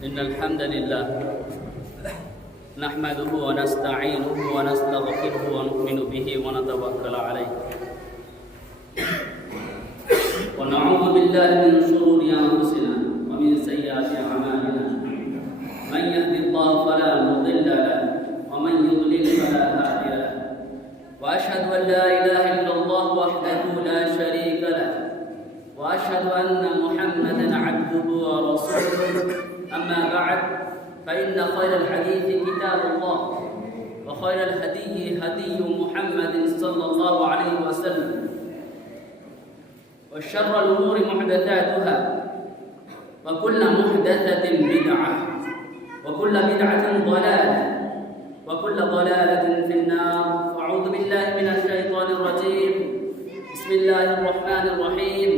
إن الحمد لله نحمده ونستعينه ونستغفره ونؤمن به ونتوكل عليه ونعوذ بالله من شرور أنفسنا ومن سيئات أعمالنا من يهد الله فلا مضل له ومن يضلل فلا هادي له وأشهد أن لا إله إلا الله وحده لا شريك له وأشهد أن محمدا عبده ورسوله أما بعد فإن خير الحديث كتاب الله وخير الهدي هدي محمد صلى الله عليه وسلم وشر الأمور محدثاتها وكل محدثة بدعة وكل بدعة ضلالة وكل ضلالة في النار. أعوذ بالله من الشيطان الرجيم. بسم الله الرحمن الرحيم.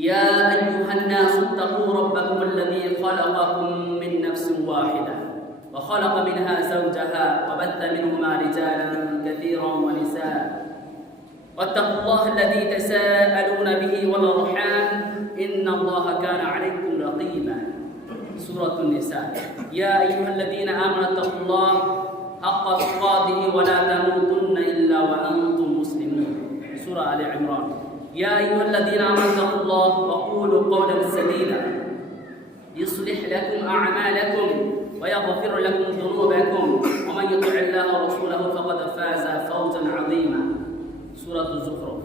يا أيها الناس اتقوا ربكم الذي خلقكم من نفس واحدة وخلق منها زوجها وبث منهما رجالا كثيرا ونساء واتقوا الله الذي تساءلون به والأرحام إن الله كان عليكم رقيبا. سورة النساء. يا أيها الذين آمنوا اتقوا الله حق تقاته ولا تموتن إلا وأنتم مسلمون. سورة آل عمران. يا أيها الذين آمنوا اتقوا الله وقولوا قولا سديدا يصلح لكم أعمالكم ويغفر لكم ذنوبكم ومن يطع الله ورسوله فقد فاز فوزا عظيما. سورة الزخرف.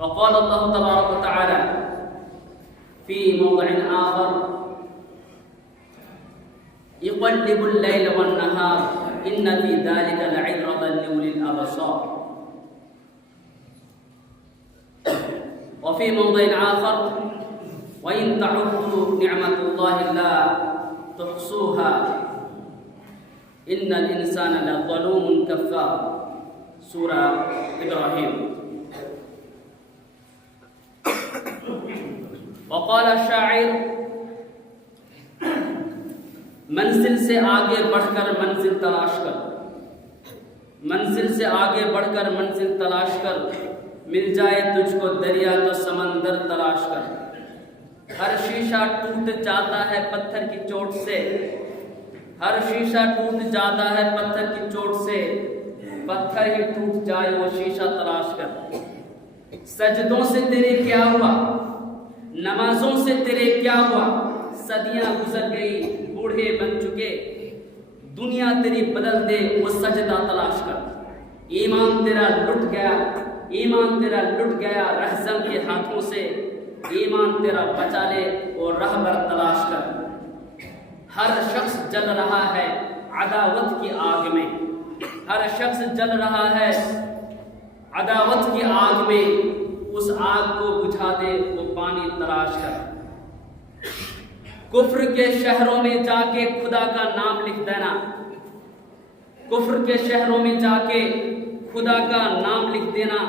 وقال الله تبارك وتعالى في موضع آخر يقلب الليل والنهار إن في ذلك لعبرة لأولي الأبصار. وفي موضع آخر وإن تعدوا نعمة الله لا تحصوها إن الإنسان لظلوم كفار. سورة إبراهيم. وقال الشاعر मंजिल से आगे बढ़कर मंजिल तलाश कर, मंजिल से आगे बढ़कर मंजिल तलाश कर, मिल जाए तुझको दरिया तो समंदर तलाश कर. हर शीशा टूट जाता है पत्थर की चोट से, हर शीशा टूट जाता है पत्थर की चोट से, पत्थर ही टूट जाए वो शीशा तलाश कर. सजदों से तेरे क्या हुआ, नमाजों से तेरे क्या हुआ, सदियां गुजर गई बूढ़े बन चुके, दुनिया तेरी बदल दे वो सजदा तलाश कर. ईमान तेरा लुट गया, ईमान तेरा लुट गया रहज़म के हाथों से, ईमान तेरा बचा ले वो रहबर तलाश कर. हर शख्स जल रहा है अदावत की आग में, हर शख्स जल रहा है अदावत की आग में, उस आग को बुझा दे वो पानी तलाश कर. कुफ्र के शहरों में जाके खुदा का नाम लिख देना, कुफ्र के शहरों में जाके खुदा का नाम लिख देना.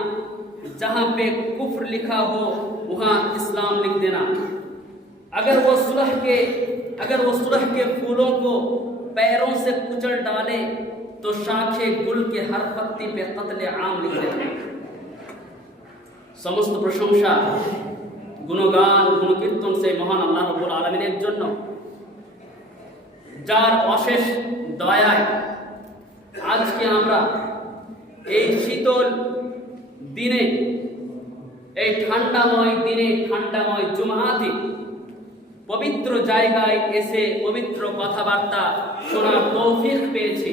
जहां पे कुफ्र लिखा हो वहां इस्लाम लिख देना. अगर वो सुलह के फूलों को पैरों से कुचल डाले तो शाखे गुल के हर पत्ती पे कत्ले आम लिख देना. समस्त प्रशंसा গুণগান গুণকীর্তন সেই মহান আল্লাহ রাব্বুল আলামিনের জন্য, যার অশেষ দয়ায় আজকে আমরা এই শীতল দিনে, এই ঠান্ডাময় দিনে, ঠান্ডাময় জুমাতে পবিত্র জায়গায় এসে পবিত্র কথাবার্তা শোনার তৌফিক পেয়েছি,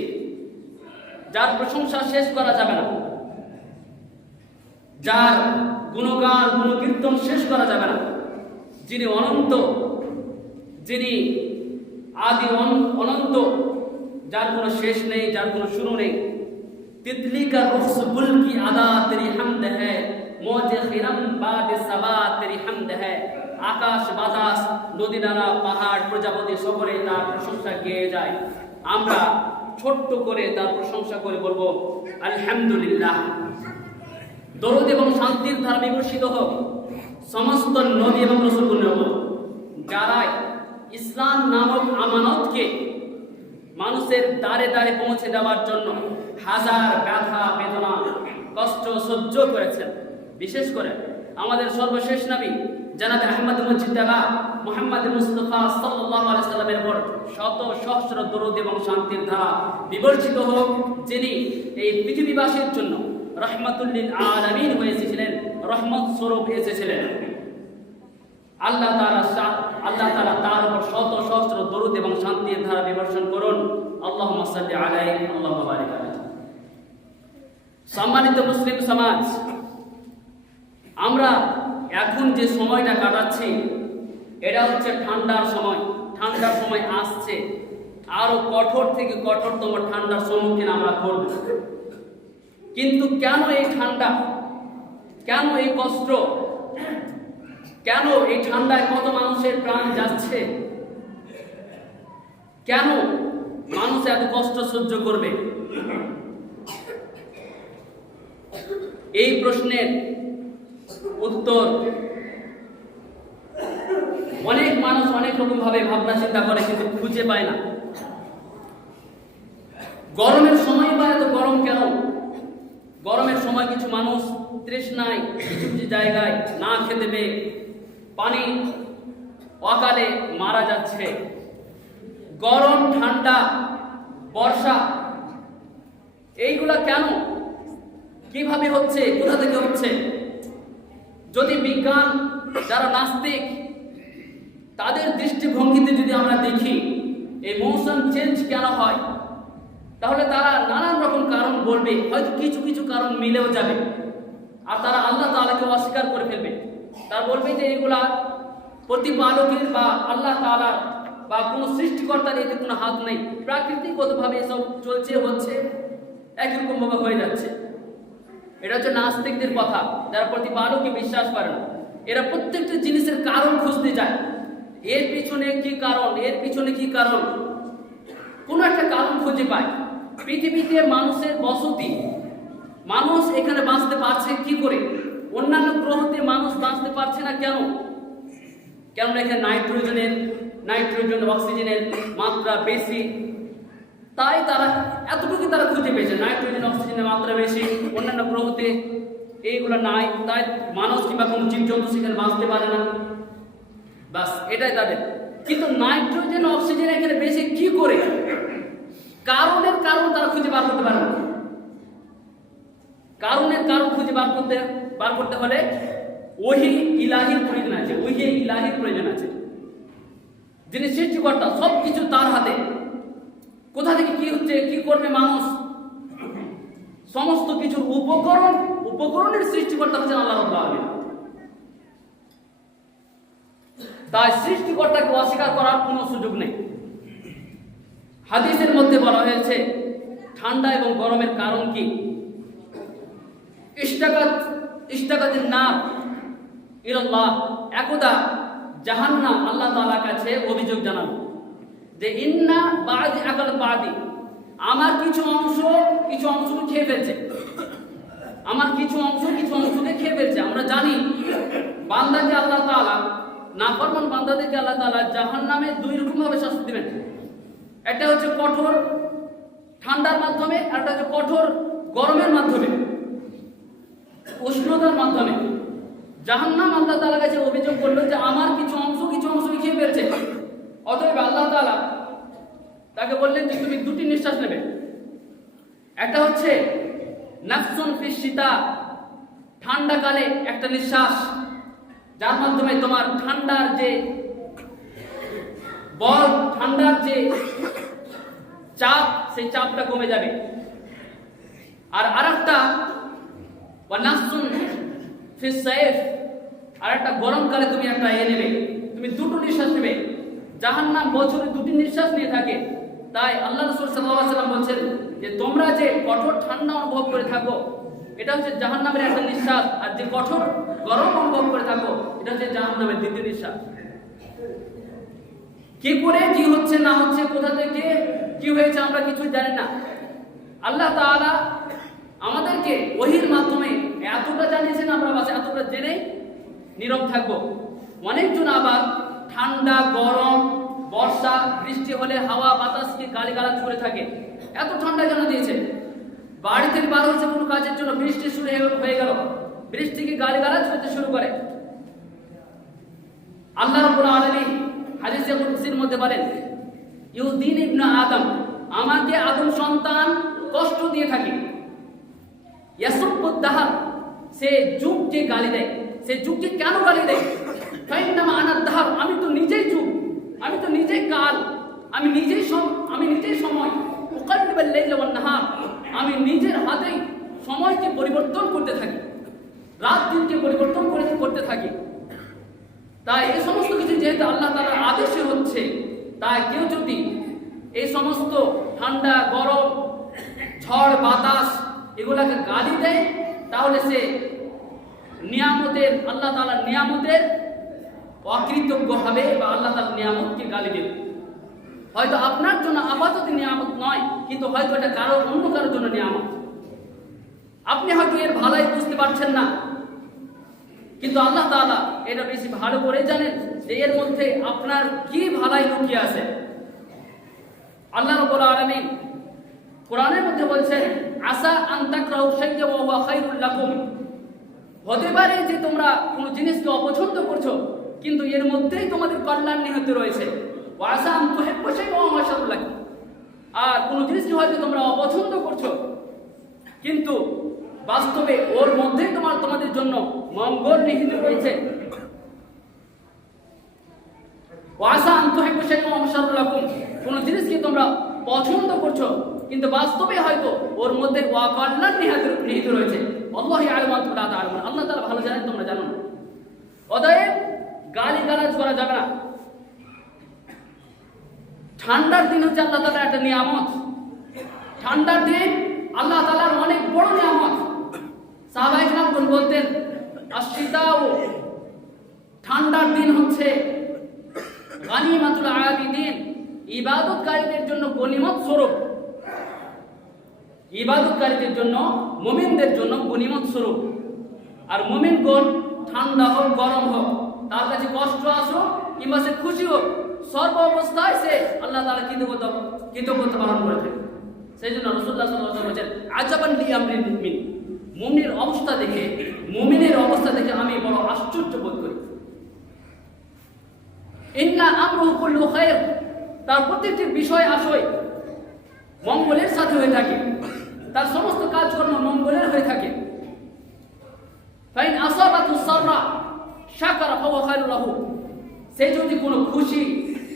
যার প্রশংসা শেষ করা যাবে না, যার গুণগান গুণকীর্তন শেষ করা যাবে না, যিনি অনন্ত, যিনি আদি অনন্ত, যার কোনো শেষ নেই, যার কোনো শুরু নেই. তিতলি কা রুখস গুল কি আদা তেরি হামদ হ্যায়, মৌজে খিরম বাদ সাবা তেরি হামদ হ্যায়. আকাশ বাতাস নদী নালা পাহাড় প্রজাপতি সকলে তার প্রশংসা গেয়ে যায়. আমরা ছোট্ট করে তার প্রশংসা করে বলবো আলহামদুলিল্লাহ. দরুদ এবং শান্তির ধারা বিবর্ষিত হোক সমস্ত নবী এবং রাসূলগণের উপর, যারা ইসলাম নামক আমানতকে মানুষের দ্বারে দ্বারে পৌঁছে দেওয়ার জন্য হাজার ব্যথা বেদনা কষ্ট সহ্য করেছেন. বিশেষ করে আমাদের সর্বশেষ নবী জনাবে আহমদ মুজতবা মুহাম্মদ মুস্তাফা সাল্লাল্লাহু আলাইহি সাল্লামের উপর শত সহস্র দরুদ এবং শান্তির ধারা বিবর্ষিত হোক, যিনি এই পৃথিবীবাসীর জন্য রহমাতুল লিল আলামিন হয়ে এসেছিলেন, রহমত স্বরূপ এসেছিলেন। আল্লাহ তাআলা তার উপর শত সহস্র দরুদ এবং শান্তির ধারা বিবর্ষণ করুন। আল্লাহুম্মা সাল্লি আলাইহি আল্লাহুম্মা বারিক আলাইহি। সম্মানিত মুসলিম সমাজ, আমরা এখন যে সময়টা কাটাচ্ছি এটা হচ্ছে ঠান্ডার সময়। ঠান্ডার সময় আসছে, আরো কঠোর থেকে কঠোরতম ঠান্ডার সম্মুখীন আমরা করব। কিন্তু কেন এই ঠান্ডা, কেন এই কষ্ট, কেন এই ঠান্ডায় কত মানুষের প্রাণ যাচ্ছে, কেন মানুষ এত কষ্ট সহ্য করবে? এই প্রশ্নের উত্তর অনেক মানুষ অনেক রকম ভাবে ভাবনা চিন্তা করে, কিন্তু খুঁজে পায় না। গরমের সময় বা এত গরম কেন? গরমের সময় কিছু মানুষ তৃষ্ণায় কিছু কিছু জায়গায় না খেতে পেয়ে পানি অকালে মারা যাচ্ছে। গরম, ঠান্ডা, বর্ষা এইগুলা কেন, কিভাবে হচ্ছে, কোথা থেকে হচ্ছে? যদি বিজ্ঞান, যারা নাস্তিক, তাদের দৃষ্টিভঙ্গিতে যদি আমরা দেখি এই মৌসুম চেঞ্জ কেন হয়, তাহলে তারা নানান রকম কারণ বলবে, হয়তো কিছু কিছু কারণ মিলেও যাবে। আর তারা আল্লাহ তাআলাকে অস্বীকার করে ফেলবে। তারা বলবে যে এগুলা প্রতিপালকের বা আল্লাহ তাআলা বা কোনো সৃষ্টিকর্তার এতে কোনো হাত নেই, প্রাকৃতিকগতভাবে এসব চলছে, হচ্ছে, একরকম ভাবে হয়ে যাচ্ছে। এটা হচ্ছে নাস্তিকদের কথা, যারা প্রতিপালককে বিশ্বাস করে না। এরা প্রত্যেকটা জিনিসের কারণ খুঁজতে যায়, এর পিছনে কি কারণ, এর পিছনে কি কারণ, কোনো একটা কারণ খুঁজে পায়। পৃথিবীতে মানুষের বসতি, মানুষ এখানে বাঁচতে পারছে কি করে? অন্যান্য গ্রহতে মানুষ বাঁচতে পারছে না কেন? কেননা এখানে নাইট্রোজেন অক্সিজেনের মাত্রা বেশি, তাই তারা এতটুকু তারা খুঁজে পেয়েছে। নাইট্রোজেন অক্সিজেনের মাত্রা বেশি, অন্যান্য গ্রহতে এইগুলো নাই, তাই মানুষ কিংবা কোনো জীবজন্তু সেখানে বাঁচতে পারে না। বাস এটাই তাদের। কিন্তু নাইট্রোজেন অক্সিজেন এখানে বেশি কি করে? কারণের কারণ তারা খুঁজে বার করতে পারে না। কারণের কারণ খুঁজে বার করতে হলে ওহী ইলাহির প্রয়োজন আছে, ওহী ইলাহির প্রয়োজন আছে। যিনি সৃষ্টিকর্তা, সবকিছু তার হাতে। কোথা থেকে কি হচ্ছে, কি করবে মানুষ, সমস্ত কিছুর উপকরণের সৃষ্টিকর্তা হচ্ছেন আল্লাহ রাব্বুল আলামিন। তাই সৃষ্টিকর্তাকে অস্বীকার করার কোনো সুযোগ নেই। হাদিসের মধ্যে বলা হয়েছে ঠান্ডা এবং গরমের কারণ কি? ইশতাকাতিন নার ইলাল্লাহ, একদা জাহান্নাম আল্লাহ তাআলার কাছে অভিযোগ জানালো যে ইন্না বাদি আকাল বাদি, আমার কিছু অংশকে খেয়ে ফেলছে, আমার কিছু অংশকে খেয়ে ফেলছে। আমরা জানি বান্দাকে আল্লাহ তাআলা, নাফরমান বান্দাদেরকে আল্লাহ তাআলা জাহান্নামে দুই রকম ভাবে শাস্তি দিবেন। একটা হচ্ছে কঠোর ঠান্ডার মাধ্যমে, আর একটা হচ্ছে কঠোর গরমের মাধ্যমে, উষ্ণতার মাধ্যমে। জাহান্নাম আল্লাহ তাআলার কাছে অভিযোগ করলো যে আমার কিছু অংশকে খেয়ে ফেলছে। অতএব আল্লাহ তাআলা তাকে বললেন যে তুমি দুটি নিঃশ্বাস নেবে। একটা হচ্ছে নাফসুন ফিস শীতা, ঠান্ডাকালে একটা নিঃশ্বাস, যার মাধ্যমে তোমার ঠান্ডার যে চাপ, সেই চাপটা কমে যাবে। আর আরেকটা ওয়া নাফসুন ফিস সাইফ, আরেকটা গরমকালে তুমি একটা নেবে, তুমি দুটো নিঃশ্বাস নেবে। জাহান্নাম বছরে দুটি নিঃশ্বাস নিয়ে থাকে। তাই আল্লাহ রাসূল সাল্লাল্লাহু আলাইহি ওয়াসাল্লাম বলেন যে তোমরা যে কঠোর ঠান্ডা অনুভব করে থাকো, এটা হচ্ছে জাহান্নামের একটা নিঃশ্বাস, আর যে কঠোর গরম অনুভব করে থাকো, এটা হচ্ছে জাহান্নামের দ্বিতীয় নিঃশ্বাস। কি করে কি হচ্ছে না হচ্ছে, কোথা থেকে কি হয়েছে আমরা কিছুই জানি না। আল্লাহ তাআলা আমাদেরকে ওহীর মাধ্যমে এতটা জানিয়েছেন, আমরা বাস এতটা জেনে নীরব থাকবো। অনেকজন আবার ঠান্ডা, গরম, বর্ষা, বৃষ্টি হলে হাওয়া বাতাসকে গালিগালাজ করে থাকে। এত ঠান্ডা কেন দিয়েছে? বাড়ি থেকে বার হচ্ছে কোনো কাজের জন্য, বৃষ্টি শুরু হয়ে গেল, বৃষ্টিকে গালিগালাজ করতে শুরু করে। আল্লাহ রাব্বুল আলামিন হাদিসে কুদসির মধ্যে বলেন, ইউদিন ইবনে আদম, আমাকে আদম সন্তান কষ্ট দিয়ে থাকে। ইয়াসুব্বুদ দাহর, সে যুগকে গালি দেয়। সে যুগকে কেন গালি দেয়? ফাইন্নামা আনা দাহর, আমি তো নিজেই যুগ, আমি তো নিজেই কাল, আমি নিজেই সময়। উকাল্লিবুল লাইলা ওয়ান নাহার, আমি নিজের হাতেই সময়কে পরিবর্তন করতে থাকি, রাত দিনকে পরিবর্তন করতে থাকি। তাই এই সমস্ত কিছু যেহেতু আল্লাহ তাআলার আদেশে হচ্ছে, তাই কেউ যদি এই সমস্ত ঠান্ডা গরম ঝড় বাতাস এগুলাকে গালি দেয়, তাহলে সে নিয়ামতের, আল্লাহ তাআলার নিয়ামতের অকৃতজ্ঞ হবে বা আল্লাহ তাআলার নিয়ামতকে গালি দেবে। হয়তো আপনার জন্য আপাতত নিয়ামত নয়, কিন্তু হয়তো এটা অন্য কারোর জন্য নিয়ামত। আপনি হয়তো এর ভালাই বুঝতে পারছেন না, কিন্তু আল্লাহ তাআলা এটা বেশি ভালো করে জানেন যে এর মধ্যে আপনার কি ভালাই লুকিয়ে আছে। আল্লাহ রাব্বুল আলামিন কোরআনের মধ্যে বলছেন, আসা আন তাকরাহু শাইআন ওয়া হুয়া খায়রুল লাকুম, হতে পারে যে তোমরা কোনো জিনিসকে অপছন্দ করছো, কিন্তু এর মধ্যেই তোমাদের কল্যাণ নিহিত রয়েছে। ওয়া আসা আন তুহিব্বু শাইআন ওয়া হুয়া শাররুল লাকুম, আর কোনো জিনিসকে হয়তো তোমরা অপছন্দ করছো, কিন্তু বাস্তবে ওর মধ্যেই তোমাদের জন্য মঙ্গল নিহিত রয়েছে। ওয়া আসা আন তুহিব্বু শাইআন ওয়া হুয়া শাররুল লাকুম, কোনো জিনিসকে তোমরা পছন্দ করছো, কিন্তু বাস্তবে হয়তো ওর মধ্যে কল্যাণ নিহিত রয়েছে। আল্লাহু ইয়ালামু ওয়া আনতুম লা তা'লামুন, আল্লাহ তাআলা ভালো জানেন, তোমরা জানো না। অতএব গালিগালাজ করা যাবে না। ঠান্ডার দিন হচ্ছে আল্লাহ তাআলার একটা নিয়ামত। ঠান্ডার দিন আল্লাহ তাআলার অনেক বড় নিয়ামত। সাহাবায়ে কেরাম বলতেন, আশ-শিতাউ, ঠান্ডার দিন হচ্ছে গানিমাতুল আবিদিন, ইবাদতকারীদের জন্য গনিমত স্বরূপ। ইবাদতকারীদের জন্য, মুমিনদের জন্য গনিমত স্বরূপ। আর মুমিনগণ ঠান্ডা হোক গরম হোক, তার কাছে কষ্ট আসুক কিংবা সে খুশি হোক, সর্ব অবস্থায় সে আল্লাহ তাআলা কৃতজ্ঞতা পালন করে থাকে। সেই জন্য রাসূলুল্লাহ সাল্লাল্লাহু আলাইহি ওয়াসাল্লাম বলেছেন, আজাবান লিআমরিল মুমিন, মুমিনের অবস্থা দেখে আমি বড় আশ্চর্য বোধ করি। ইন্না আমরুহু কুল্লু খায়র, তার প্রত্যেকটি বিষয় আশয় মঙ্গলের সাথে হয়ে থাকে, তার সমস্ত কাজকর্ম মঙ্গলের হয়ে থাকে। ফাইন আসাবাতু সাররা শাকারা ফাহুয়া খায়রুল লাহু, সে যদি কোনো খুশি,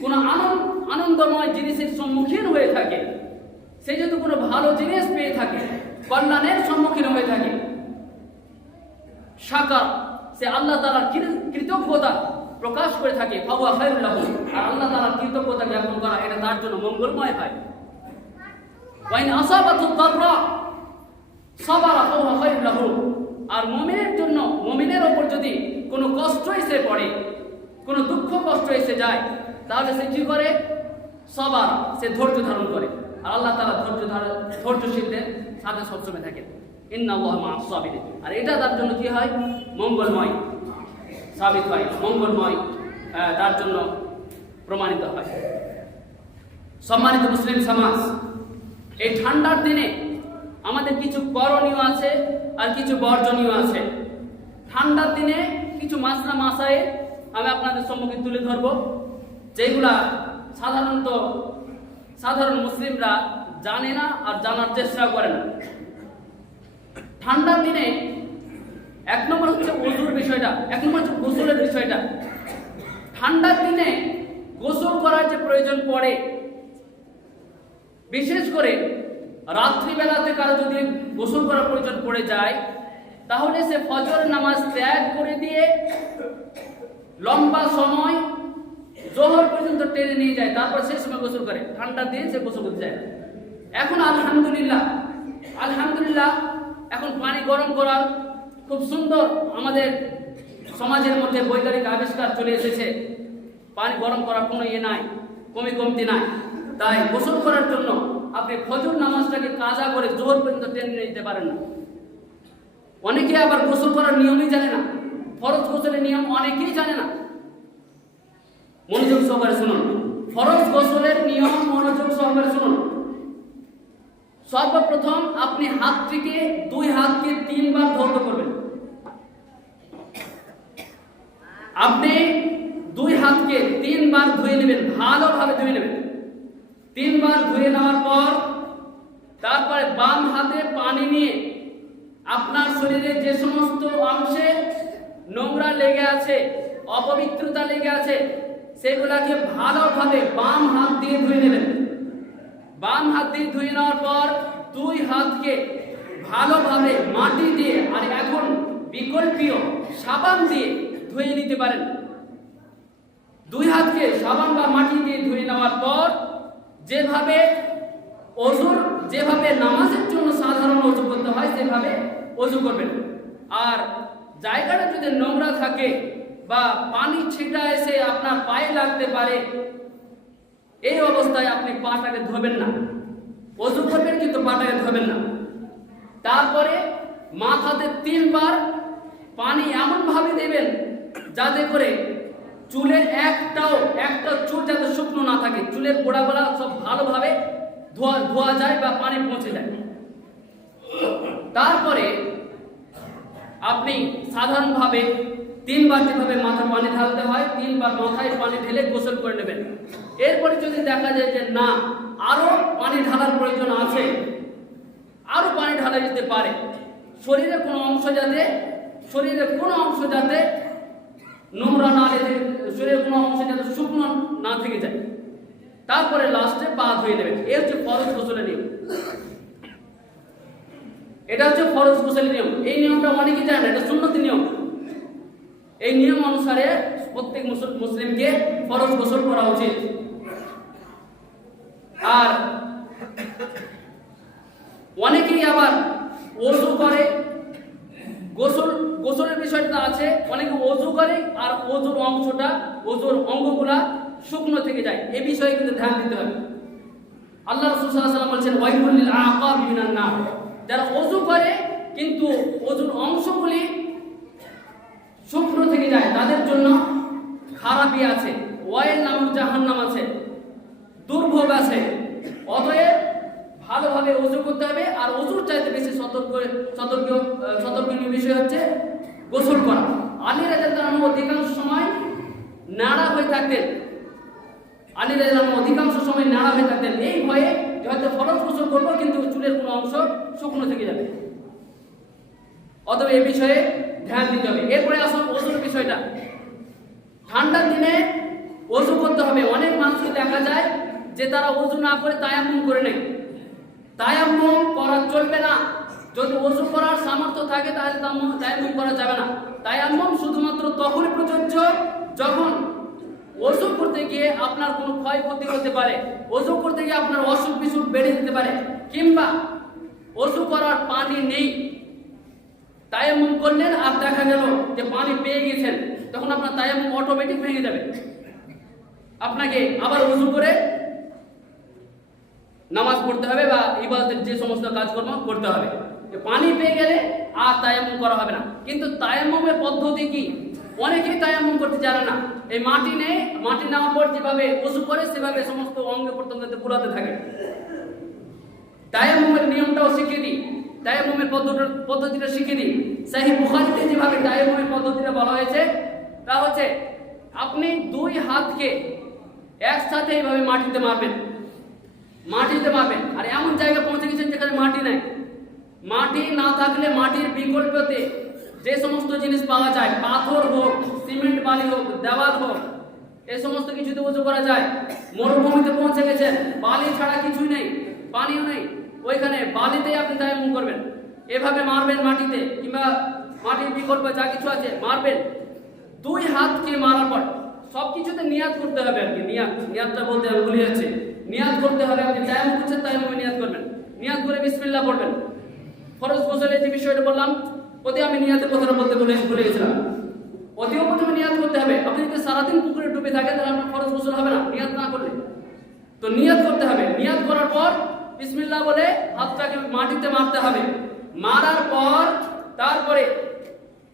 কোনো আনন্দময় জিনিসের সম্মুখীন হয়ে থাকে, সে যদি কোনো ভালো জিনিস পেয়ে থাকে, কল্যাণের সম্মুখীন হয়ে থাকে, শাকার, সে আল্লাহ তাআলার কৃতজ্ঞতা প্রকাশ করে থাকে, ফাহুয়া খায়রুল লাহু, আর আল্লাহ তাআলার কৃতজ্ঞতা জ্ঞাপন করা এটা তার জন্য মঙ্গলময় হয়। ওয়াইন আসাবাতু দাররা সাবারা ফাহুয়া খায়রুল লাহু, আর মুমিনের ওপর যদি কোনো কষ্ট এসে পড়ে, কোনো দুঃখ কষ্ট এসে যায়, তাহলে সে কি করে? সাবার, সে ধৈর্য ধারণ করে। আর আল্লাহ তাআলা ধৈর্যশীলদের সাথে সবসময় থাকেন। ইন্নাল্লাহা মা'আস সাবিরিন, আর এটা তার জন্য কি হয়? মঙ্গলময় সাবিত হয়, মঙ্গলময় তার জন্য প্রমাণিত হয়। সম্মানিত মুসলিম সমাজ, এই ঠান্ডার দিনে আমাদের কিছু করণীয় আছে আর কিছু বর্জনীয় আছে। ঠান্ডার দিনে কিছু মাসলা মাসায়ে আমি আপনাদের সম্মুখে তুলে ধরব, যেগুলা সাধারণ মুসলিমরা জানে না আর জানার চেষ্টা করে না। ঠান্ডার দিনে এক নম্বর হচ্ছে ওযুর বিষয়টা, এক নম্বর হচ্ছে গোসলের বিষয়টা। ঠান্ডার দিনে গোসল করার যে প্রয়োজন পড়ে, বিশেষ করে রাত্রিবেলাতে কারো যদি গোসল করার প্রয়োজন পড়ে যায়, তাহলে সে ফজর নামাজ ত্যাগ করে দিয়ে লম্বা সময় জোহর পর্যন্ত টেনে নিয়ে যায়, তারপর সেই সময় গোসল করে। ঠান্ডার দিনে সে গোসল করতে যায়। এখন আলহামদুলিল্লাহ এখন পানি গরম করার খুব সুন্দর আমাদের সমাজের মধ্যে বৈজ্ঞানিক আবিষ্কার চলে এসেছে। পানি গরম করার কোনো নাই, কমতি নাই। তাই গোসল করার জন্য আপনি ফজর নামাজটাকে কাজা করে জোহর পর্যন্ত টেনে নিতে পারেন না। অনেকে আবার গোসল করার নিয়মই জানে না, ফরজ গোসলের নিয়ম অনেকেই জানে না। মনোযোগ সহকারে শুনুন, ফরজ গোসলের নিয়ম মনোযোগ সহকারে শুনুন। সর্বপ্রথম আপনি দুই হাতকে 3 বার ধৌত করবেন। আপনি দুই হাতকে 3 বার ধুয়ে নেবেন, ভালোভাবে ধুয়ে নেবেন। 3 বার ধুয়ে নেওয়ার পর তারপরে বাম হাতে পানি নিয়ে আপনার শরীরে যে সমস্ত অংশে নোংরা লেগে আছে, অপবিত্রতা লেগে আছে, সেগুলাকে ভালোভাবে বাম হাত দিয়ে ধুয়ে নেবেন। বাম হাত দিয়ে ধুয়ে নেওয়ার পর দুই হাতকে ভালোভাবে মাটি দিয়ে, আর এখন বিকল্পীয় সাবান দিয়ে ধুয়ে নিতে পারেন। দুই হাতকে সাবান বা মাটি দিয়ে ধুয়ে নেওয়ার পর যেভাবে নামাজের জন্য সাধারণ ওযু করতে হয় সেভাবে ওযু করবেন। আর জায়গাটা যদি নোংরা থাকে বা পানি ছিটা এসে আপনার পায়ে লাগতে পারে, এই অবস্থায় আপনি পাটাকে ধোবেন না। ওযু করবেন কিন্তু পাটাকে ধোবেন না। তারপরে মাথাতে 3 বার পানি এমন ভাবে দেবেন যাতে করে চুলের একটা চুল যাতে শুকনো না থাকে, চুলের গোড়াগুলা সব ভালোভাবে ধোয়া যায় বা পানি পৌঁছে যায়। তারপরে আপনি সাধারণভাবে 3 বার যেভাবে মাথায় পানি ঢালতে হয় 3 বার মাথায় পানি ঢেলে গোসল করে নেবেন। এরপরে যদি দেখা যায় যে না, আরো পানি ঢালার প্রয়োজন আছে, আরো পানি ঢালা যেতে পারে, শরীরের কোনো অংশ যাতে নোংরা না লেগে, শরীরের কোনো অংশ যাতে শুকনো না থেকে যায়, তারপরে লাস্টে পা ধুয়ে নেবেন। এই হচ্ছে ফরজ গোসলের নিয়ম। এটা হচ্ছে ফরজ গোসলের নিয়ম। এই নিয়মটা অনেকেই জানে না, এটা সুন্নতি নিয়ম। এই নিয়ম অনুসারে প্রত্যেক মুসলিমকে ফরজ গোসল করা উচিত। আর অনেকেই আবার ওযু করে, গোসলের বিষয়টা আছে, অনেকে ওযু করে আর ওযুর অঙ্গগুলা শুকনো থেকে যায়, এই বিষয়ে কিন্তু ধ্যান দিতে হবে। আল্লাহ রাসূল সাল্লাল্লাহু আলাইহি ওয়াসাল্লাম বলেছেন ওয়াইলুল লিল আকাব মিনান নার, যারা ওযু করে কিন্তু ওযুর অংশগুলি শুকনো থেকে যায় তাদের জন্য খারাপই আছে, ওয়াইল নামক জাহান্নাম আছে, দুর্ভোগ আছে। অতএব ভালোভাবে ওযু করতে হবে। আর ওযুর চাইতে বেশি সতর্কীয় বিষয় হচ্ছে গোসল করা। আলী রাদিয়াল্লাহু আনহু অধিকাংশ সময় নাড়া হয়ে থাকতেন। এই ভয়ে হয়তো ফরজ গোসল করবো কিন্তু চুলের কোনো অংশ শুকনো থেকে যাবে। অতএব এই বিষয়ে ধ্যান দিতে হবে। এরপরে আসুন ওযুর বিষয়টা। ঠান্ডার দিনে ওযু করতে হবে। অনেক মানুষকে দেখা যায় যে তারা ওযু না করে তায়াম্মুম করে নেয়। তায়াম্মুম করা চলবে না। যদি ওযু করার সামর্থ্য থাকে তাহলে তায়াম্মুম করা যাবে না। তায়াম্মুম শুধুমাত্র তখনই প্রযোজ্য যখন ওযু করতে গিয়ে আপনার কোনো ক্ষয়ক্ষতি হতে পারে, ওযু করতে গিয়ে আপনার অসুখ বিসুখ বেড়ে যেতে পারে, কিংবা ওযু করার পানি নেই, তায়াম্মুম করলেন আর দেখা গেল যে পানি পেয়ে গেছেন, তখন আপনার তায়াম্মুম অটোমেটিক ভেঙে যাবে। আপনাকে আবার ওযু করে নামাজ পড়তে হবে বা ইবাদতের যে সমস্ত কাজকর্ম করতে হবে। পানি পেয়ে গেলে আর তায়াম্মুম করা হবে না। কিন্তু তায়াম্মুমের পদ্ধতি কি? অনেকেই তায়াম্মুম করতে জানে না। এই মাটি নেওয়ার পর যেভাবে ওযু করে সেভাবে সমস্ত অঙ্গ প্রত্যঙ্গতে বুলাতে থাকে। তায়াম্মুমের নিয়মটাও শিখিয়ে দিই, তায়াম্মুমের পদ্ধতিটা শিখিয়ে দিই। সহিহ বুখারীতে যেভাবে তায়াম্মুমের পদ্ধতিটা বলা হয়েছে তা হচ্ছে আপনি 2 হাতকে একসাথে এইভাবে মাটিতে মারবেন। আর এমন জায়গা পৌঁছে গেছেন যেখানে মাটি নাই। মাটি না থাকলে মাটির বিকল্পতে যে সমস্ত জিনিস পাওয়া যায়, পাথর হোক, সিমেন্ট বালি হোক, দেওয়াল হোক, এই সমস্ত কিছুতে ওযু করা যায়। মরুভূমিতে পৌঁছে গেছেন, বালি ছাড়া কিছুই নেই, পানিও নেই, ওইখানে বালিতেই আপনি তায়াম্মুম করবেন। এভাবে মারবেন মাটিতে, কিংবা মাটির বিকল্প যা কিছু আছে মারবেন। 2 হাতকে মারার পর সবকিছুতে নিয়াত করতে হবে। আর কি নিয়াতটা বলতে আমি ভুলে যাচ্ছি। নিয়াত করতে হবে। আপনি তায়াম্মুম করছেন, তায়াম্মুমে নিয়াত করবেন। নিয়াত করে বিসমিল্লাহ পড়বেন। ফরজ গোসলের যে বিষয়টা বললাম ওতে আমি নিয়াতের কথাটা বলতে ভুলে গেছিলাম। অতিও প্রথমে নিয়াত করতে হবে। আপনি যদি সারাদিন পুকুরে ডুবে থাকেন তাহলে আপনার ফরজ গোসল হবে না নিয়াত না করলে। তো নিয়াত করতে হবে। নিয়াত করার পর বিসমিল্লাহ বলে হাতটাকে মাটিতে মারতে হবে। মারার পর তারপরে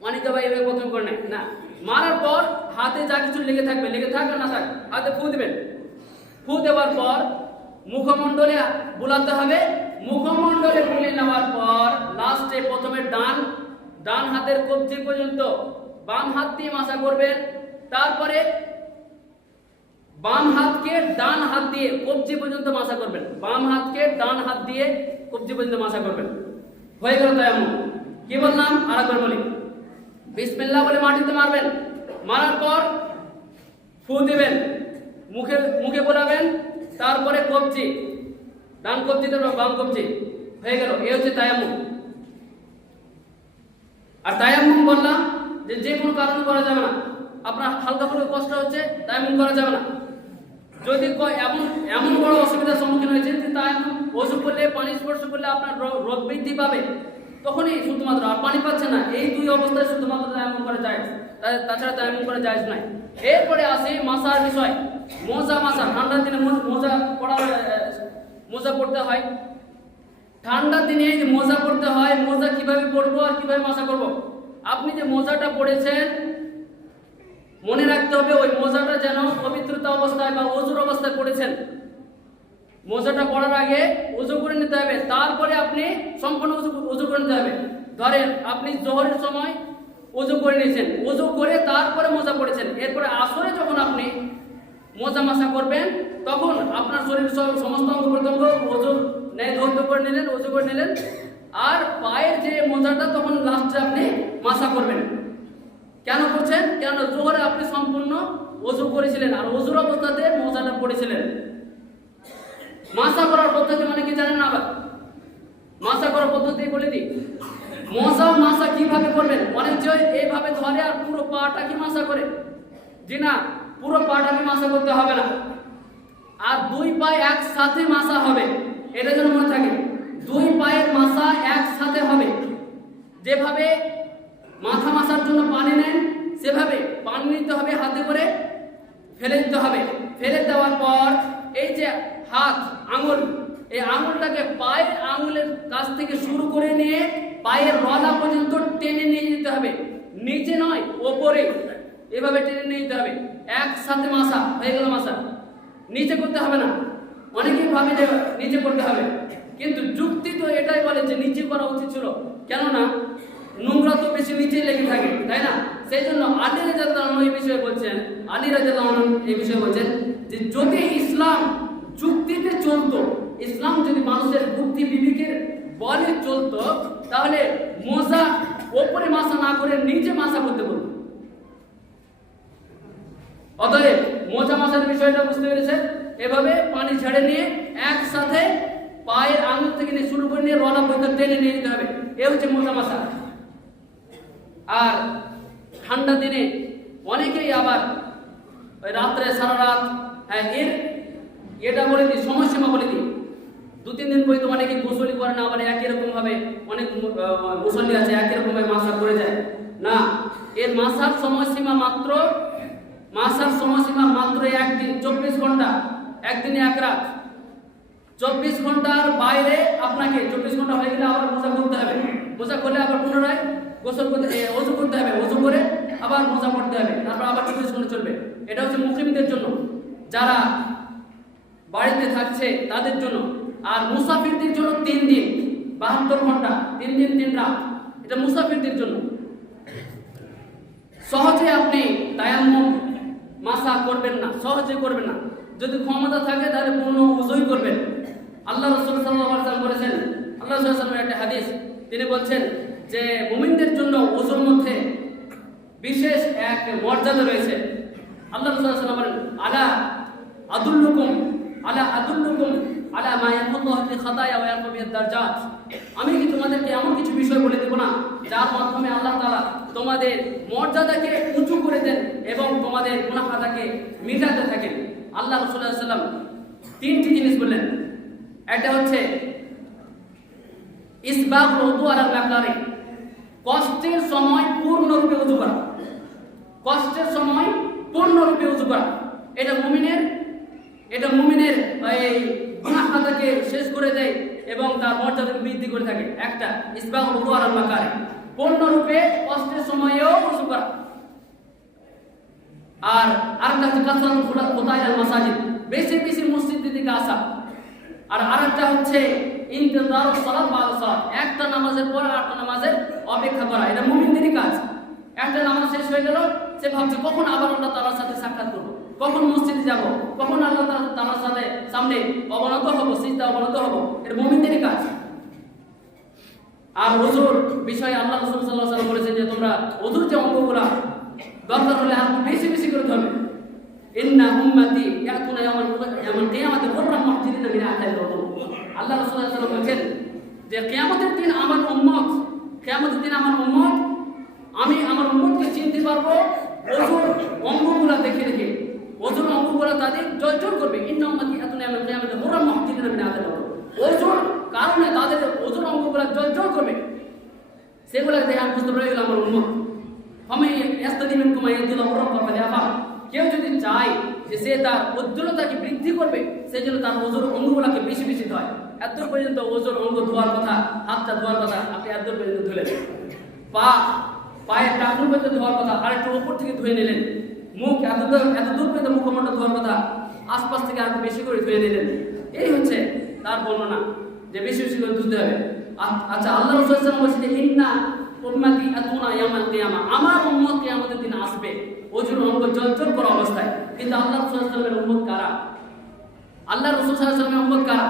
অনেকে ভাই এভাবে প্রথম করে নেয় না, মারার পর হাতে যা কিছু লেগে থাক আর না থাক, হাতে ফু দেবেন। ফু দেওয়ার পর মুখমণ্ডলে বুলাতে হবে। মুখমণ্ডলে বুলিয়ে নেওয়ার পর লাস্টে প্রথমে ডান হাতের কবজি পর্যন্ত বাম হাত দিয়ে মাসা করবেন। তারপরে বাম হাতকে ডান হাত দিয়ে কবজি পর্যন্ত মাসা করবেন, বাম হাতকে ডান হাত দিয়ে কবজি পর্যন্ত মাসা করবেন। হয়ে গেল তায়াম্মুম। কি বললাম আরেকবার বলি, বিসমিল্লাহ বলে মাটিতে মারবেন, মারার পর ফু দিবেন, মুখে বোলাবেন, তারপরে কবজি, ডান কবজিতে বাম কবজি, হয়ে গেল। এই হচ্ছে তায়াম্মুম। আর তায়াম্মুম বললাম যে কোনো কারণে করা যাবে না। আপনার হালকা করে কষ্ট হচ্ছে, তায়াম্মুম করা যাবে না। যদি এমন বড় অসুবিধার সম্মুখীন হয়েছে যে তায়াম্মুম ওযু করলে, পানি স্পর্শ করলে আপনার রোগ বৃদ্ধি পাবে, তখনই শুধুমাত্র, আর পানি পাচ্ছে না, এই দুই অবস্থায় শুধুমাত্র তায়াম্মুম করা যায়, তাছাড়া তায়াম্মুম করা যায় নাই। এরপরে আসে মাসার বিষয়। মোজা মাসা, ঠান্ডার দিনে মোজা পড়তে হয়। ঠান্ডার দিনে যে মোজা পড়তে হয়, মোজা কিভাবে পরবো আর কিভাবে মাসা করব? আপনি যে মোজাটা পড়েছেন মনে রাখতে হবে ওই মোজাটা যেন পবিত্রতা অবস্থায় বা ওযুর অবস্থায় পড়েছেন। মোজাটা পরার আগে ওযু করে নিতে হবে, তারপরে আপনি সম্পূর্ণ ওযু করে নিতে হবে। ধরেন আপনি জোহরের সময় ওযু করে নিয়েছেন, ওযু করে তারপরে মোজা পড়েছেন, এরপরে আসরে যখন আপনি মোজা মাসা করবেন তখন আপনার শরীরের সমস্ত অঙ্গ প্রত্যঙ্গ ওযু ধৌত করে নিলেন, ওযু করে নিলেন, আর পায়ের যে মোজাটা তখন লাস্টে আপনি মাসা করবেন। কেন করছেন? কেন জোহরে আপনি সম্পূর্ণ ওযু করেছিলেন আর ওযুর অবস্থাতে মোজাটা পড়েছিলেন। মাসা করার পদ্ধতি মানে কি জানেন না? আবার মাসা করার পদ্ধতি বলে দিই। মাসা কিভাবে করবেন? অনেক যে এইভাবে ধরে আর পুরো পাটা কি মাসা করে, জি না, পুরো পাটাকে মাসা করতে হবে না, আর দুই পায়ে একসাথে মাসা হবে। এটা যেন মনে থাকে, দুই পায়ের মাসা একসাথে হবে। যেভাবে মাথা মাসার জন্য পানি নেন সেভাবে পানি নিতে হবে, হাতে করে ফেলে দিতে হবে। ফেলে দেওয়ার পর এই যে হাত আঙুল, এই আঙুলটাকে পায়ের আঙুলের কাছ থেকে শুরু করে নিয়ে পায়ের রলা পর্যন্ত টেনে নিয়ে যেতে হবে, নিচে নয় ওপরে, এভাবে টেনে নিয়ে যেতে হবে। একসাথে মাসা হয়ে গেল। মাসা নিচে করতে হবে না। অনেকেই ভাবে যে নিচে করতে হবে, কিন্তু যুক্তি তো এটাই বলে যে নিচে করা উচিত ছিল, কেননা নোংরা তো বেশি নিচেই লেগে থাকে, তাই না? সেই জন্য আলী রাদিয়াল্লাহু আনহু এই বিষয়ে বলছেন যে যদি ইসলাম যুক্তিতে চলতো, ইসলাম যদি মানুষের বুদ্ধি বিবেকের বলে চলতো, তাহলে মোজা ওপরে মাসা না করে নিচে মাসা করতে বলতো। অতএব মোজা মাসার বিষয়টা বুঝতে পেরেছেন? এভাবে পানি ছেড়ে নিয়ে একসাথে পায়ের আঙুল থেকে নিয়ে শুরু করে নিয়ে রলা পর্যন্ত টেনে নিয়ে যেতে হবে। এ হচ্ছে মোজা মাসা। আর ঠান্ডা দিনে অনেকেই আবার রাত্রে সারা রাত, এটা বলে দিই, সময়সীমা বলে দিই, 2-3 দিন পর্যন্ত অনেকে গোসলই করে না, আবার একই রকম ভাবে অনেক মুসল্লি আছে একই রকম ভাবে মাসা করে যায় না। এর মাসার সময়সীমা মাত্র 1 দিন, 24 ঘন্টা, একদিনে 1 রাত। 24 ঘন্টার বাইরে আপনাকে 24 ঘন্টা হয়ে গেলে আবার মোজা করতে হবে। মোজা করলে আবার পুনরায় গোসল করতে, ওযু করতে হবে, ওযু করে আবার মোজা পড়তে হবে, তারপর আবার 24 ঘন্টা চলবে। এটা হচ্ছে মুসলিমদের জন্য, যারা বাড়িতে থাকছে তাদের জন্য। আর মুসাফিরদের জন্য 3 দিন, 72 ঘন্টা, 3 দিন 3 রাত, এটা মুসাফিরদের জন্য। সহজে আপনি তায়াম্মুম মাসা করবেন না, সহজে করবেন না। যদি ক্ষমতা থাকে তাহলে পূর্ণ ওযুই করবেন। আল্লাহ রাসূল সাল্লাল্লাহু আলাইহি ওয়াসাল্লাম বলেছেন, আল্লাহ সাল্লাল্লাহু আলাইহি ওয়াসাল্লামের একটা হাদিস, তিনি বলছেন যে মুমিনদের জন্য ওযুর মধ্যে বিশেষ এক মর্যাদা রয়েছে। আল্লাহ রাসূল সাল্লাল্লাহু আলাইহি ওয়াসাল্লাম বলেন, আলা আদুল্লুকুম আলা মা ইয়ামুল্লাহু বিল খাতায়া ওয়া ইয়ারফা বিদ দারজাত। আমি কি তোমাদেরকে এমন কিছু বিষয় বলে দেব না যার মাধ্যমে আল্লাহ তাআলা তোমাদের মর্যাদাকে উঁচু করে দেন এবং তোমাদের গুনাহ খাতাকে মিটাতে থাকেন। আল্লাহ রাসূল সাল্লাল্লাহু আলাইহি ওয়াসাল্লাম 3টি জিনিস বললেন। একটা হচ্ছে ইসবাগুল ওযু আলাল মাকারি, কষ্টের সময় পূর্ণরূপে ওযু করা, কষ্টের সময় পূর্ণরূপে ওযু করা। এটা মুমিনের এই গুনাহ খাতাকে শেষ করে দেয় এবং তার মর্যাদাকে বৃদ্ধি করে থাকে। একটা ইসবাগুল ওযু আলাল মাকারি, পূর্ণরূপে কষ্টের সময়েও ওযু করা। আর আরেকটা হচ্ছে কাসরাতুল খুতাইল মাসাজিদ, বেশি বেশি মসজিদের দিকে আসা। আর আরেকটা হচ্ছে ইন্তেজারুস সালাত বা'দা সালাত, একটা নামাজের পর আরেকটা নামাজের অপেক্ষা করা। এটা মুমিনদেরই কাজ। একটা নামাজ শেষ হয়ে গেল, সে ভাবছে কখন আবার আল্লাহ তাআলার সাথে সাক্ষাৎ করব, কখন মসজিদে যাব, কখন আল্লাহ তাআলার সামনে অবনত হব, সিজদা অবনত হব, এটা মুমিনদেরই কাজ। আর ওযুর বিষয়ে আল্লাহ রাসূল সাল্লাল্লাহু আলাইহি ওয়াসাল্লাম বলেছেন যে তোমরা ওযুর যে অঙ্গগুলা দরকার হলে আর বেশি বেশি করে ধরবে। ইন্না উম্মতি ইয়াতুনা ইয়াওমাল কিয়ামাতি গুররাম মুহজিলিনা মিন আথারিল ওযু। আল্লাহ রাসূল সাল্লাল্লাহু আলাইহি ওয়াসাল্লাম বলেছেন যে কিয়ামতের দিন আমার উম্মত আমি আমার উম্মতকে চিনতে পারবো ওযুর অঙ্গগুলা দেখে দেখে। ওযুর অঙ্গগুলা তাদের জলজল করবে। ইন্না উম্মতি ইয়াতুনা ইয়াওমাল কিয়ামাতি গুররাম মুহজিলিনা মিন আথারিল ওযু। ওযুর কারণে তাদের ওযুর অঙ্গগুলা জলজল করবে, সেগুলা দেখে আমি বুঝতে পারি আমার উম্মত। আমি ইস্তাদি মিনকুম আইয়াদিল্লাহু রাব্বাকা ফালিয়াফা। কেউ যদি চায় যে সে তার উজ্জ্বলতাকে বৃদ্ধি করবে, সেজন্য তার ওযুর অঙ্গগুলোকে বেশি বেশি ধোয়। এত পর্যন্ত ওযুর অঙ্গ ধোয়ার কথা, হাতটা ধোয়ার কথা আপনি এত পর্যন্ত ধুলেন, পায়ের টাকুন পর্যন্ত ধোয়ার কথা আর একটু উপর থেকে ধুয়ে নিলেন, মুখ এত দূর পর্যন্ত মুখমণ্ডল ধোয়ার কথা আশপাশ থেকে আর বেশি করে ধুয়ে নিলেন। এই হচ্ছে তার বর্ণনা যে বেশি বেশি করে ধুতে হবে। আচ্ছা, আল্লাহ রাসূল সাল্লাল্লাহু আলাইহি ওয়াসাল্লাম বলেছেন ইন্না উম্মতি ইয়াতুনা ইয়াওমাল কিয়ামা, আমার উম্মত কিয়ামতের দিন আসবে ওযুর অঙ্গ জলজল করা অবস্থায়। কিন্তু আল্লাহ রাসূল সাল্লাল্লাহু আলাইহি ওয়াসাল্লামের উম্মত কারা? আল্লাহ রাসূল সাল্লাল্লাহু আলাইহি ওয়াসাল্লামের উম্মত কারা?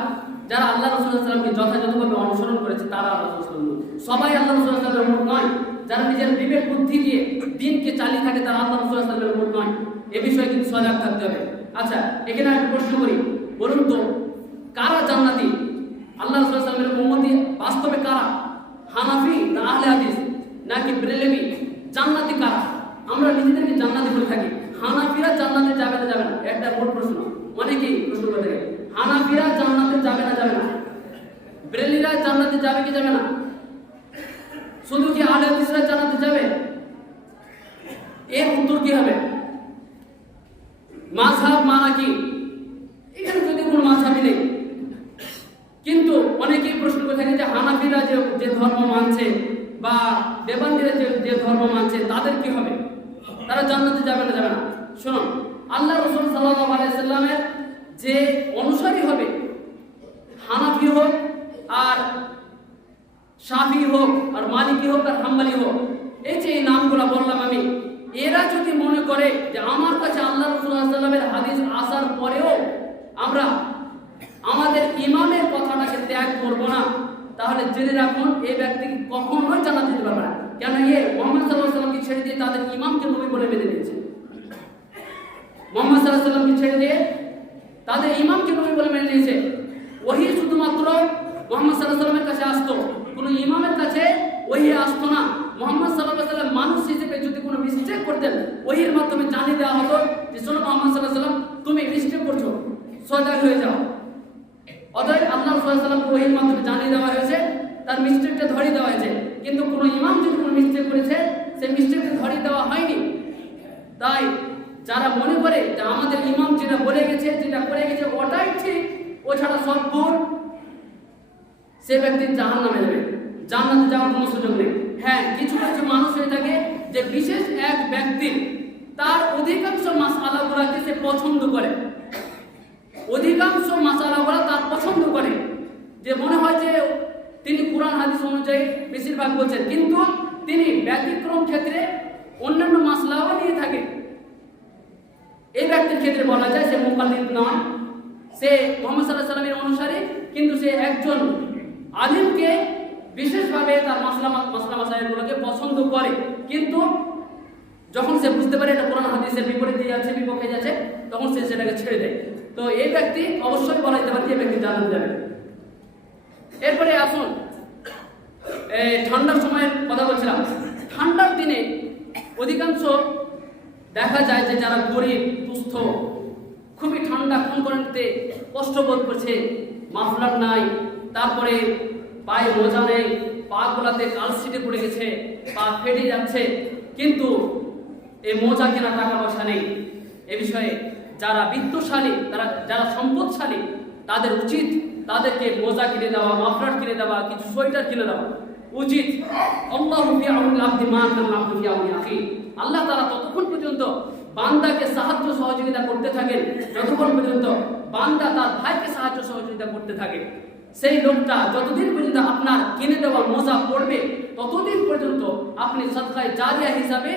যারা আল্লাহ রাসূল সাল্লাল্লাহু আলাইহি ওয়াসাল্লামকে যথাযথভাবে অনুসরণ করেছে তারা আল্লাহ রাসূল সাল্লাল্লাহু আলাইহি ওয়াসাল্লাম। সবাই আল্লাহ রাসূল সাল্লাল্লাহু আলাইহি ওয়াসাল্লামের উম্মত নয়। যারা নিজের বিবেক বুদ্ধি দিয়ে দ্বীনকে চালিয়ে থাকে তারা আল্লাহ রাসূল সাল্লাল্লাহু আলাইহি ওয়াসাল্লামের উম্মত নয়। এই বিষয়ে কিন্তু সজাগ থাকতে হবে। আচ্ছা, এখানে একটা প্রশ্ন করি, বলুন তো কারা জান্নাতি? আল্লাহ রাসূল সাল্লাল্লাহু আলাইহি ওয়াসাল্লামের উম্মতি বাস্তবে কারা? হানাফি না আহলে হাদিস নাকি বেরেলভি? জান্নাতি কারা? আমরা নিজেদেরকে জান্নাতি বলে থাকি। হানাফিরা জান্নাতে যাবে না যাবে না, একটা বড় প্রশ্ন, অনেকেই প্রশ্ন করে থাকে। হানাফিরা জান্নাতে যাবে না যাবে না, বেরেলিরা জান্নাতে যাবে কি যাবে না? শুধু কি আহলে হাদিসরা জান্নাতে যাবে? এর উত্তর কি হবে? মাযহাব মানা কি? এখানে যদি কোনো মাযহাবই নেই, কিন্তু অনেকেই প্রশ্ন করে থাকে যে হানাফিরা যে ধর্ম মানছে বা দেবান্দিরা যে ধর্ম মানছে তাদের কি হবে? তারা জান্নাতে যাবে না যাবে না? শুনুন, আল্লাহ রাসূল সাল্লাল্লাহু আলাইহি ওয়াসাল্লামের যে অনুসারী হবে, হানাফি হোক আর শাফি হোক আর মালিকি হোক আর হাম্বলি হোক, এই যে এই নামগুলো বললাম আমি, এরা যদি মনে করে যে আমার কাছে আল্লাহ রাসূল সাল্লাল্লাহু আলাইহি ওয়াসাল্লামের হাদিস আসার পরেও আমরা আমাদের ইমামের কথাটাকে ত্যাগ করব না, তাহলে জেনে রাখুন এই ব্যক্তি কখনোই জান্নাতে যেতে পারবে না। কেন? মুহাম্মদ সাল্লাল্লাহু আলাইহি ওয়াসাল্লামকে ছেড়ে দিয়ে তাদের ইমামকে নবী বলে মেনে নিয়েছে। মুহাম্মদ সাল্লাল্লাহু আলাইহি ওয়াসাল্লামকে ছেড়ে দিয়ে তাদের ইমামকে নবী বলে মেনে নিয়েছে। ওহী শুধুমাত্র মুহাম্মদ সাল্লাল্লাহু আলাইহি ওয়াসাল্লামের কাছে আসতো, কোনো ইমামের কাছে ওহী আসতো না। মুহাম্মদ সাল্লাল্লাহু আলাইহি ওয়াসাল্লাম মানুষ হিসেবে যদি কোনো মিস্টেক করতেন, ওহীর মাধ্যমে জানিয়ে দেওয়া হতো যে শোনো মুহাম্মদ সাল্লাল্লাহু আলাইহি ওয়াসাল্লাম তুমি মিস্টেক করছো, সজাগ হয়ে যাও। অতএব আল্লাহ রাসূল সাল্লাল্লাহু আলাইহি ওয়াসাল্লামকে ওহীর মাধ্যমে জানিয়ে দেওয়া হয়েছে, তার মিস্টেকটা ধরিয়ে দেওয়া হয়েছে। কিন্তু কোনো ইমাম যদি কোনো মিস্টেক করেছে, সেই মিস্টেকটা ধরিয়ে দেওয়া হয়নি। তাই যারা মনে করে যে আমাদের ইমাম যেটা বলে গেছে, যেটা করে গেছে ওটাই ঠিক, ও ছাড়া সব ভুল, সে ব্যক্তি জাহান্নামে যাবে, জান্নাতে যাওয়ার কোনো সুযোগ নেই। হ্যাঁ, কিছু কিছু মানুষ হয়ে থাকে যে বিশেষ এক ব্যক্তি তার অধিকাংশ মাসআলাগুলোকে সে পছন্দ করে, অধিকাংশ মাসআলাগুলো তার পছন্দ করে, যে মনে হয় যে তিনি কুরআন হাদিস অনুযায়ী বেশিরভাগ বলছেন, কিন্তু তিনি ব্যতিক্রম ক্ষেত্রে অন্যান্য মাসলাও নিয়ে থাকে। এই ব্যক্তির ক্ষেত্রে বলা যায় সে মুকাল্লিদ নয়, সে মুহাম্মদ সাল্লাল্লাহু আলাইহি ওয়াসাল্লামের অনুসারী, কিন্তু সে একজন আলিমকে বিশেষভাবে তার মাসলাগুলোকে পছন্দ করে, কিন্তু যখন সে বুঝতে পারে এটা কোরআন হাদিসের বিপরীতে যাচ্ছে, বিপক্ষে যাচ্ছে, তখন সে সেটাকে ছেড়ে দেয়। তো এই ব্যক্তি অবশ্যই বলা যেতে পারে যে এই ব্যক্তি জান্নাতে যাবে। এরপরে আসুন, ঠান্ডার সময়ের কথা বলছিলাম। ঠান্ডার দিনে অধিকাংশ দেখা যায় যে যারা গরিব দুস্থ, খুবই ঠান্ডা কনকনে কষ্ট বোধ করছে, মাফলার নাই, তারপরে পায়ে মোজা নেই, পা গোলাতে কালশিটে পড়ে গেছে, পা ফেটে যাচ্ছে, কিন্তু এই মোজা কেনা টাকা পয়সা নেই। এ বিষয়ে যারা বিত্তশালী, যারা সম্পদশালী, তাদের উচিত তাদেরকে মোজা কিনে দেওয়া, মাফলার কিনে দেওয়া, কিছু সোয়েটার কিনে দেওয়া উচিত। আল্লাহু ফি আউনিল আবদি মা কানা আবদু ফি আউনি আখি। আল্লাহ তাআলা ততক্ষণ পর্যন্ত বান্দাকে সাহায্য সহযোগিতা করতে থাকেন যতক্ষণ পর্যন্ত বান্দা তার ভাইকে সাহায্য সহযোগিতা করতে থাকে। সেই লোকটা যতদিন পর্যন্ত আপনার কিনে দেওয়া মোজা পড়বে, ততদিন পর্যন্ত আপনি সাদকায়ে জারিয়া হিসাবে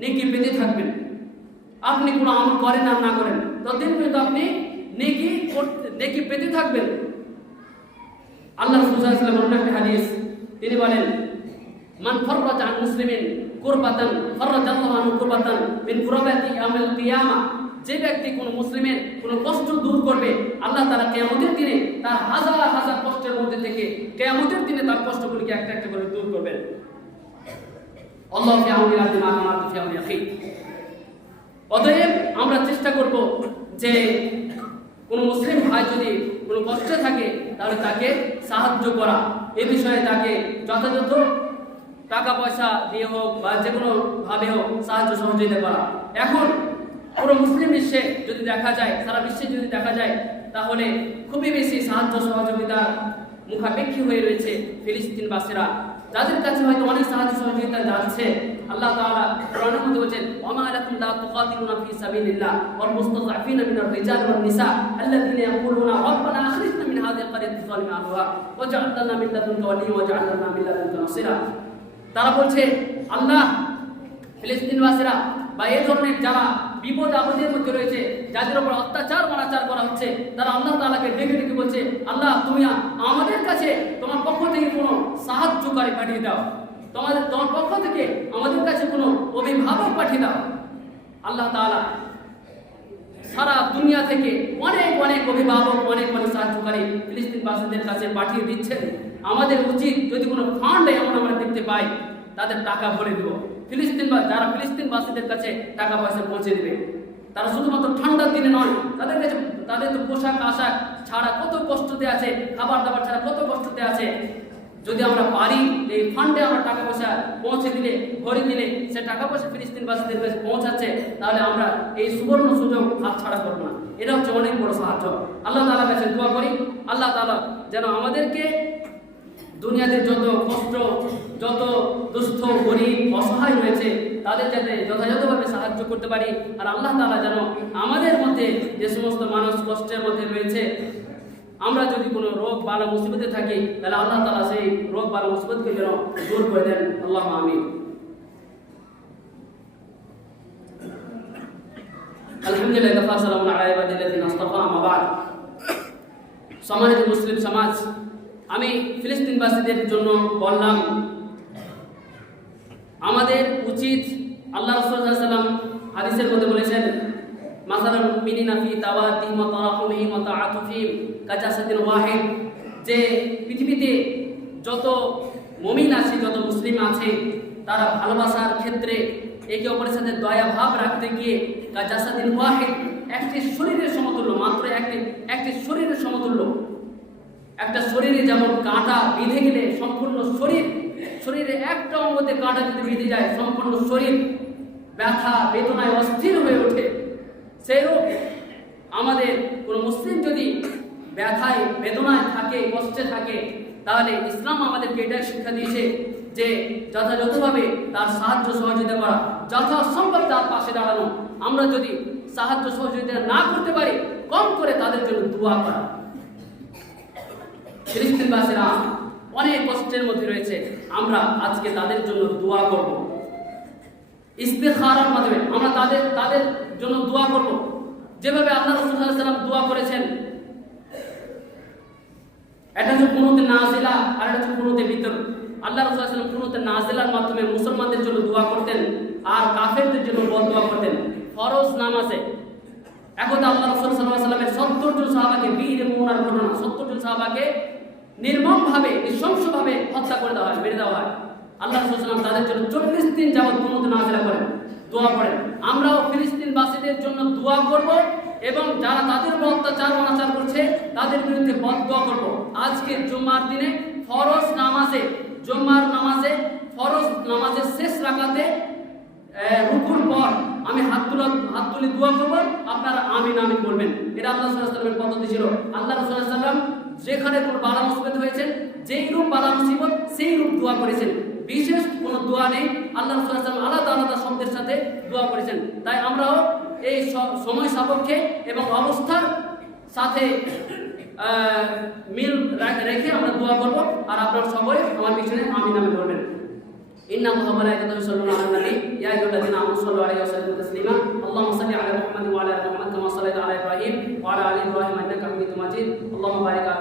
নেকি পেতে থাকবেন। আপনি কোনো আমল করেন আর না করেন, ততদিন পর্যন্ত আপনি নেকি পেতে থাকবেন। আল্লাহ রাসূল সাল্লাল্লাহু আলাইহি ওয়াসাল্লাম একটা হাদিস, তিনি বলেন, মান ফাররাজা আন মুসলিমিন কুরবাতান ফাররাজাল্লাহু আনহু কুরবাতান মিন কুরাবাতি ইয়াউমিল কিয়ামাহ। যে ব্যক্তি কোনো মুসলিমের কোনো কষ্ট দূর করবে, আল্লাহ তাআলা কিয়ামতের দিনে তার হাজার হাজার কষ্টের মধ্যে থেকে কিয়ামতের দিনে তার কষ্টগুলোকে একটা একটা করে দূর করবেন। আল্লাহু ফি আউনি আল-আবদি মা কানা আল-আবদু ফি আউনি আখিহি। অতএব আমরা চেষ্টা করব যে কোনো মুসলিম ভাই যদি কোনো কষ্টে থাকে তাহলে তাকে সাহায্য করা, এ বিষয়ে তাকে যথাযথ টাকা পয়সা দিয়ে হোক বা যে কোনো ভাবে হোক সাহায্য সহযোগিতা করা। এখন পুরো মুসলিম বিশ্বে যদি দেখা যায়, সারা বিশ্বে যদি দেখা যায়, তাহলে খুবই বেশি সাহায্য সহযোগিতার মুখাপেক্ষী হয়ে রয়েছে ফিলিস্তিনবাসীরা, যাদের কাছে হয়তো অনেক সাহায্য সহযোগিতা যাচ্ছে। আল্লাহ তাআলা কোরআনের মধ্যে বলেছেন, ওমা লাকুম লা তুকাতিলুনা ফি সাবিলিল্লাহ ওয়াল মুস্তাযআফিনা মিনার রিজাল ওয়ান নিসা আল্লাযীনা ইয়াকুলুনা রাব্বানা আখরিজনা মিন হাযিহিল ক্বরিয়াতি যালিমা আহলুহা ওয়াজআল লানা মিন লাদুনকা ওয়ালিয়্যান ওয়াজআল লানা মিন লাদুনকা নাসীরা। তারা বলছে, আল্লাহ, ফিলিস্তিনবাসীরা বা এই ধরনের যারা বিপদ আপদের মধ্যে রয়েছে, যাদের উপর অত্যাচার অনাচার করা হচ্ছে, তারা আল্লাহ তাআলাকে ডেকে ডেকে বলছে, আল্লাহ তুমি আমাদের কাছে তোমার পক্ষ থেকে কোনো সাহায্যকারী পাঠিয়ে দাও, তোমার পক্ষ থেকে আমাদের কাছে কোনো অভিভাবক পাঠিয়ে দাও। আল্লাহ তাআলা সারা দুনিয়া থেকে অনেক অনেক অভিভাবক, অনেক অনেক সাহায্যকারী ফিলিস্তিনবাসীদের কাছে পাঠিয়ে দিচ্ছেন। আমাদের উচিত যদি কোনো ফান্ড এমন আমরা দেখতে পাই, তাদের টাকা ভরে দেব, যারা ফিলিস্তিনবাসীদের কাছে টাকা পয়সা পৌঁছে দেবে। তারা শুধুমাত্র ঠান্ডার দিনে নয়, তাদের কাছে তাদের তো পোশাক আশাক ছাড়া কত কষ্টতে আছে, খাবার দাবার ছাড়া কত কষ্টতে আছে। যদি আমরা পারি এই ফান্ডে আমরা টাকা পয়সা পৌঁছে দিলে, ভরে দিলে, সে টাকা পয়সা ফিলিস্তিনবাসীদের কাছে পৌঁছাচ্ছে, তাহলে আমরা এই সুবর্ণ সুযোগ হাতছাড়া করবো না। এটা হচ্ছে অনেক বড় সাহায্য। আল্লাহ তাআলার কাছে দোয়া করি, আল্লাহ তাআলা যেন আমাদেরকে দুনিয়াতে যত কষ্ট, যত দুস্থ, গরিব, অসহায় রয়েছে, তাদের যাতে যথাযথভাবে সাহায্য করতে পারি। আর আল্লাহ তাআলা যেন আমাদের মধ্যে যে সমস্ত মানুষ কষ্টের মধ্যে রয়েছে, আমরা যদি কোনো রোগ বালা মুসিবতে থাকি, তাহলে আল্লাহ তাআলা সেই রোগ বালা মুসিবতকে যেন দূর করে দেন। আল্লাহুম্মা আমিন। আলহামদুলিল্লাহ ওয়া সালামুন আলা ইবাদিল্লাযিনা ইসতাফা, আম্মা বা'দ। সম্মানিত মুসলিম সমাজ, আমি ফিলিস্তিনবাসীদের জন্য বললাম, আমাদের উচিত, আল্লাহ রাসূল সাল্লাল্লাহু আলাইহি ওয়াসাল্লাম হাদিসের মধ্যে বলেছেন, মাসালুল মুমিনিনা ফি তাওয়াদ্দিহিম ওয়া তারাহুমিহিম ওয়া তাআতুফিহিম কাজাসাদিন ওয়াহিদ, যে পৃথিবীতে যত মুমিন আছে, যত মুসলিম আছে, তারা ভালোবাসার ক্ষেত্রে একে অপরের সাথে দয়া ভাব রাখতে গিয়ে কাজাসাদিন ওয়াহিদ, একটি শরীরের সমতুল্য, মাত্র একটি শরীরের সমতুল্য। একটা শরীরে যেমন কাঁটা বিঁধে গেলে সম্পূর্ণ শরীরে একটা অঙ্গতে কাঁটা যদি বেঁধে যায়, সম্পূর্ণ শরীর ব্যথা বেদনায় অস্থির হয়ে ওঠে, সেইরূপ আমাদের কোনো মুসলিম যদি ব্যথায় বেদনায় থাকে, কষ্টে থাকে, তাহলে ইসলাম আমাদেরকে এটাই শিক্ষা দিয়েছে যে যথাযথভাবে তার সাহায্য সহযোগিতা করা, যথাসম্ভব তার পাশে দাঁড়ানো। আমরা যদি সাহায্য সহযোগিতা না করতে পারি, কম করে তাদের জন্য দোয়া করা। ফিলিস্তিনবাসীরা অনেক কষ্টের মধ্যে রয়েছে, আমরা আজকে তাদের জন্য দোয়া করব। ইস্তিখারার মাধ্যমে আমরা তাদের জন্য দোয়া করব, যেভাবে আল্লাহ রাসূল সাল্লাল্লাহু আলাইহি ওয়াসাল্লাম দোয়া করেছেন। এটা হচ্ছে কুনুতে নাজিলা, আর এটা হচ্ছে কুনুতে বিতর। আল্লাহ রাসূল সাল্লাল্লাহু আলাইহি ওয়াসাল্লাম কুনুতে নাজিলার মাধ্যমে মুসলমানদের জন্য দোয়া করতেন, আর কাফেরদের জন্য বদদোয়া করতেন। ফরজ নামাজে একদা আল্লাহ রাসূল সাল্লাল্লাহু আলাইহি ওয়াসাল্লামের 70 জন সাহাবাকে, বীর মুনার ঘটনা, 70 জন সাহাবাকে নির্মমভাবে, নৃশংসভাবে হত্যা করে দেওয়া হয়, মেরে দেওয়া হয়। আল্লাহ রাসূল সাল্লাল্লাহু আলাইহি ওয়াসাল্লাম তাদের জন্য 40 দিন যাবত কুনুত নাযিলা করেন, দোয়া করেন। আমরাও ফিলিস্তিনবাসীদের জন্য দোয়া করব এবং যারা তাদের উপর অত্যাচার অনাচার করছে তাদের বিরুদ্ধে বদদোয়া করব। আজকে জুমার দিনে ফরজ নামাজে, জুমার নামাজে ফরজ নামাজের শেষ রাকাতে রুকুর পর আমি হাত তুলে দোয়া করব, আপনারা আমিন আমিন বলবেন। এটা আল্লাহ সাল্লাল্লাহু আলাইহি ওয়াসাল্লামের পদ্ধতি ছিল। আল্লাহ রাসূল সাল্লাল্লাহু আলাইহি ওয়াসাল্লাম যেখানে কোনো বালা মুসিবত হয়েছে, যেই রূপ বালা মুসিবত সেই রূপ দোয়া করেছেন, বিশেষ কোনো দোয়া নেই। আল্লাহ রাসূল সাল্লাল্লাহু আলাইহি ওয়াসাল্লাম আলাদা আলাদা শব্দের সাথে দোয়া করেছেন। তাই আমরাও এই সময় সাপেক্ষে এবং অবস্থার সাথে মিল রেখে আমরা দোয়া করব। আর আপনারা সবাই আমার পিছনে আমিন আমিন বলবেন। إن الله وملائكته يصلون على النبي يا أيها الذين آمنوا صلوا عليه وسلموا تسليما اللهم صل على محمد وعلى آل محمد كما صليت على إبراهيم وعلى آل إبراهيم إنك حميد مجيد اللهم بارك على